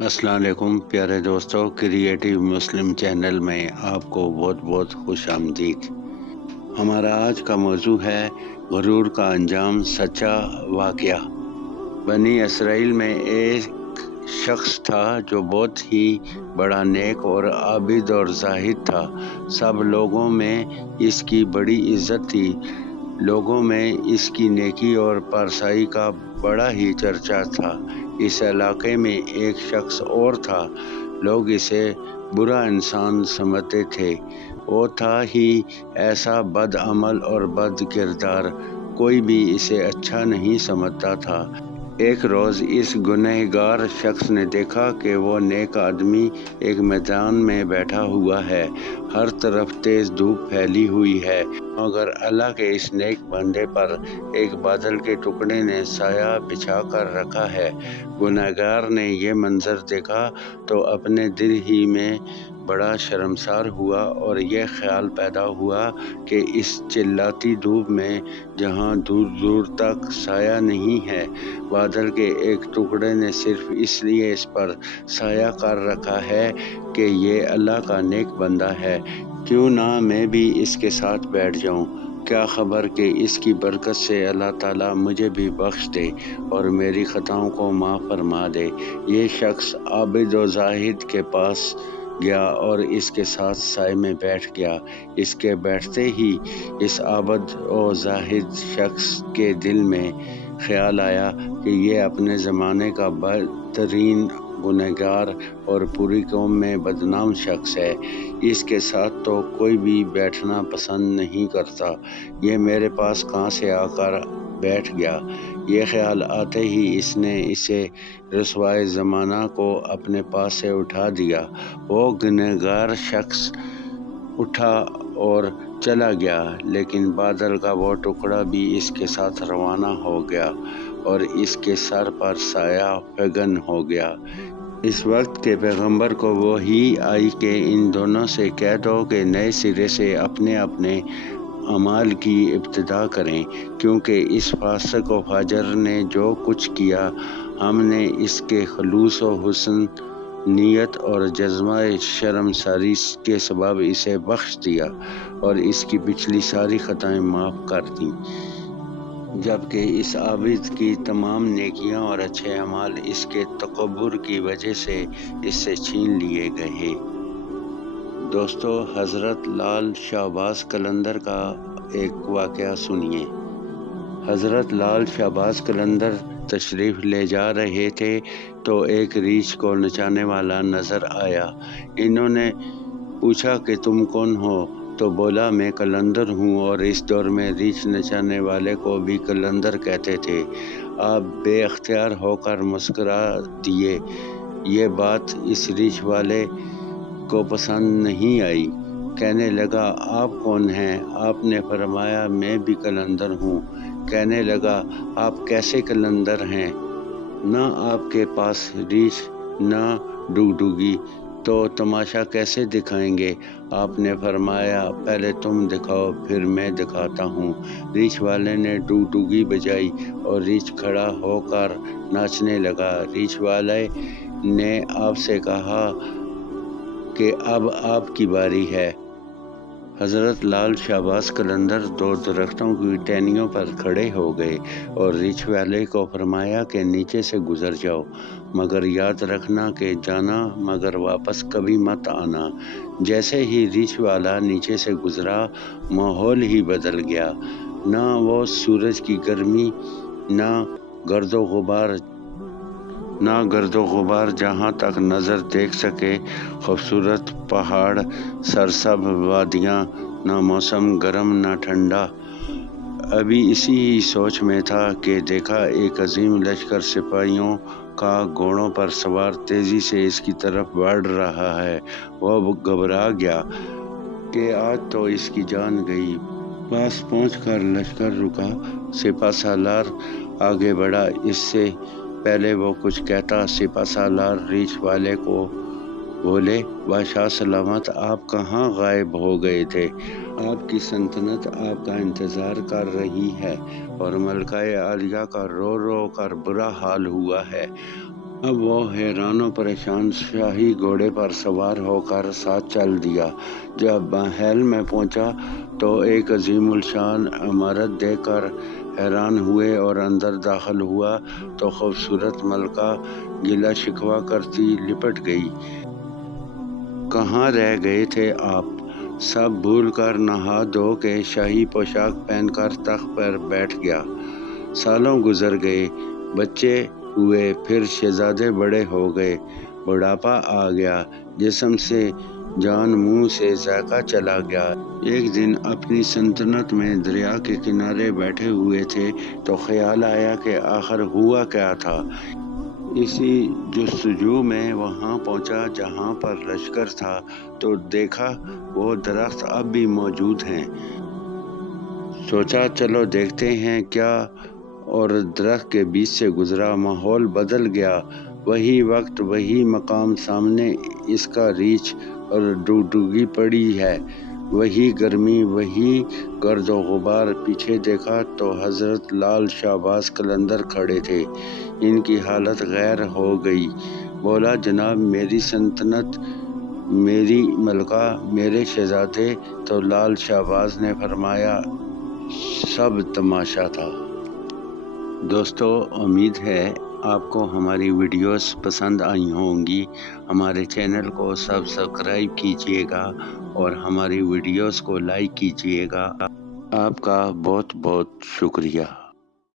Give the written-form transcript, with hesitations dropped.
अस्सलाम वालेकुम प्यारे दोस्तों, क्रिएटिव मुस्लिम चैनल में आपको बहुत बहुत खुश आमदीद। हमारा आज का मौजू है गुरूर का अंजाम, सच्चा वाक़या। बनी इसराइल में एक शख्स था जो बहुत ही बड़ा नेक और आबिद और जाहिद था। सब लोगों में इसकी बड़ी इज्जत थी। लोगों में इसकी नेकी और परसाई का बड़ा ही चर्चा था। इस इलाके में एक शख्स और था, लोग इसे बुरा इंसान समझते थे। वो था ही ऐसा बदअमल और बद किरदार, कोई भी इसे अच्छा नहीं समझता था। एक रोज़ इस गुनहगार शख्स ने देखा कि वो नेक आदमी एक मैदान में बैठा हुआ है। हर तरफ तेज़ धूप फैली हुई है, मगर अल्लाह के इस नेक बंदे पर एक बादल के टुकड़े ने साया बिछा कर रखा है। गुनहगार ने ये मंजर देखा तो अपने दिल ही में बड़ा शर्मसार हुआ और ये ख्याल पैदा हुआ कि इस चिल्लाती धूप में, जहाँ दूर दूर तक साया नहीं है, बादल के एक टुकड़े ने सिर्फ इसलिए इस पर साया कर रखा है कि ये अल्लाह का नेक बंदा है। क्यों ना मैं भी इसके साथ बैठ जाऊं? क्या खबर कि इसकी बरकत से अल्लाह ताला मुझे भी बख्श दे और मेरी ख़ताओं को माफ़ फरमा दे। ये शख्स आबिद व जाहिद के पास गया और इसके साथ साए में बैठ गया। इसके बैठते ही इस आबिद व जाहिद शख्स के दिल में ख्याल आया कि ये अपने ज़माने का बदतरीन गुनहगार और पूरी कौम में बदनाम शख्स है। इसके साथ तो कोई भी बैठना पसंद नहीं करता। ये मेरे पास कहाँ से आकर बैठ गया? ये ख्याल आते ही इसने इसे रसवाए ज़माना को अपने पास से उठा दिया। वो गुनहगार शख्स उठा और चला गया, लेकिन बादल का वो टुकड़ा भी इसके साथ रवाना हो गया और इसके सर पर साया फगन हो गया। इस वक्त के पैगंबर को वो ही आई कि इन दोनों से कह दो कि नए सिरे से अपने अपने अमाल की इब्तिदा करें, क्योंकि इस फासिक व फाजर ने जो कुछ किया, हमने इसके खलूस व हुस्न नीयत और जज्बा शर्मसारी के सबब इसे बख्श दिया और इसकी पिछली सारी खताएं माफ़ कर दी, जबकि इस आबिद की तमाम नेकियां और अच्छे अमाल इसके तकब्बुर की वजह से इससे छीन लिए गए। दोस्तों, हज़रत लाल शाहबाज कलंदर का एक वाक़या सुनिए। हज़रत लाल शाहबाज कलंदर तशरीफ़ ले जा रहे थे तो एक रीछ को नचाने वाला नज़र आया। इन्होंने पूछा कि तुम कौन हो? तो बोला, मैं कलंदर हूँ, और इस दौर में रीछ नचाने वाले को भी कलंदर कहते थे। आप बेअख्तियार होकर मुस्कुरा दिए। ये बात इस रीछ वाले को पसंद नहीं आई। कहने लगा, आप कौन हैं? आपने फरमाया, मैं भी कलंदर हूँ। कहने लगा, आप कैसे कलंदर हैं? ना आपके पास रीछ ना डुगडुगी, तो तमाशा कैसे दिखाएंगे? आपने फरमाया, पहले तुम दिखाओ फिर मैं दिखाता हूँ। रीछ वाले ने डुगडुगी बजाई और रीछ खड़ा होकर नाचने लगा। रीछ वाले ने आपसे कहा कि अब आपकी बारी है। हज़रत लाल शाहबाज कलंदर दो दरख्तों की टहनियों पर खड़े हो गए और रीछ वाले को फरमाया कि नीचे से गुजर जाओ, मगर याद रखना कि जाना मगर वापस कभी मत आना। जैसे ही रीछ वाला नीचे से गुजरा, माहौल ही बदल गया। ना वो सूरज की गर्मी, ना गर्दो गुबार, जहाँ तक नज़र देख सके खूबसूरत पहाड़, सरसब वादियाँ, ना मौसम गर्म ना ठंडा। अभी इसी ही सोच में था कि देखा एक अजीम लश्कर सिपाहियों का घोड़ों पर सवार तेज़ी से इसकी तरफ बढ़ रहा है। वह घबरा गया कि आज तो इसकी जान गई। पास पहुंचकर लश्कर रुका। सिपा सालार आगे बढ़ा। इससे पहले वो कुछ कहता, सिपा सालार रीछ वाले को बोले, बादशाह सलामत, आप कहाँ गायब हो गए थे? आपकी सल्तनत आपका इंतज़ार कर रही है और मलकाए आलिया का रो रो कर बुरा हाल हुआ है। अब वो हैरान और परेशान शाही घोड़े पर सवार होकर साथ चल दिया। जब महल में पहुंचा तो एक अजीमुल शान इमारत देखकर हैरान हुए और अंदर दाखिल हुआ तो खूबसूरत मलका गिला शिकवा करती लिपट गई। कहाँ रह गए थे आप? सब भूल कर नहा धो के शाही पोशाक पहनकर तख्त पर बैठ गया। सालों गुजर गए, बच्चे हुए, फिर शहजादे बड़े हो गए, बुढ़ापा आ गया, जिस्म से जान मुंह से जायका चला गया। एक दिन अपनी सल्तनत में दरिया के किनारे बैठे हुए थे तो ख्याल आया कि आखिर हुआ क्या था। इसी जस्तजू में वहाँ पहुँचा जहाँ पर लश्कर था तो देखा वो दरख्त अब भी मौजूद हैं। सोचा चलो देखते हैं क्या, और दरख्त के बीच से गुजरा। माहौल बदल गया। वही वक्त, वही मकाम, सामने इसका रीछ और डुगडुगी पड़ी है। वही गर्मी, वही गर्द व गुबार। पीछे देखा तो हजरत लाल शाहबाज कलंदर खड़े थे। इनकी हालत गैर हो गई। बोला, जनाब, मेरी सल्तनत, मेरी मलका, मेरे शहजादे। तो लाल शाहबाज ने फरमाया, सब तमाशा था। दोस्तों, उम्मीद है आपको हमारी वीडियोस पसंद आई होंगी। हमारे चैनल को सब्सक्राइब कीजिएगा और हमारी वीडियोस को लाइक कीजिएगा। आपका बहुत बहुत शुक्रिया।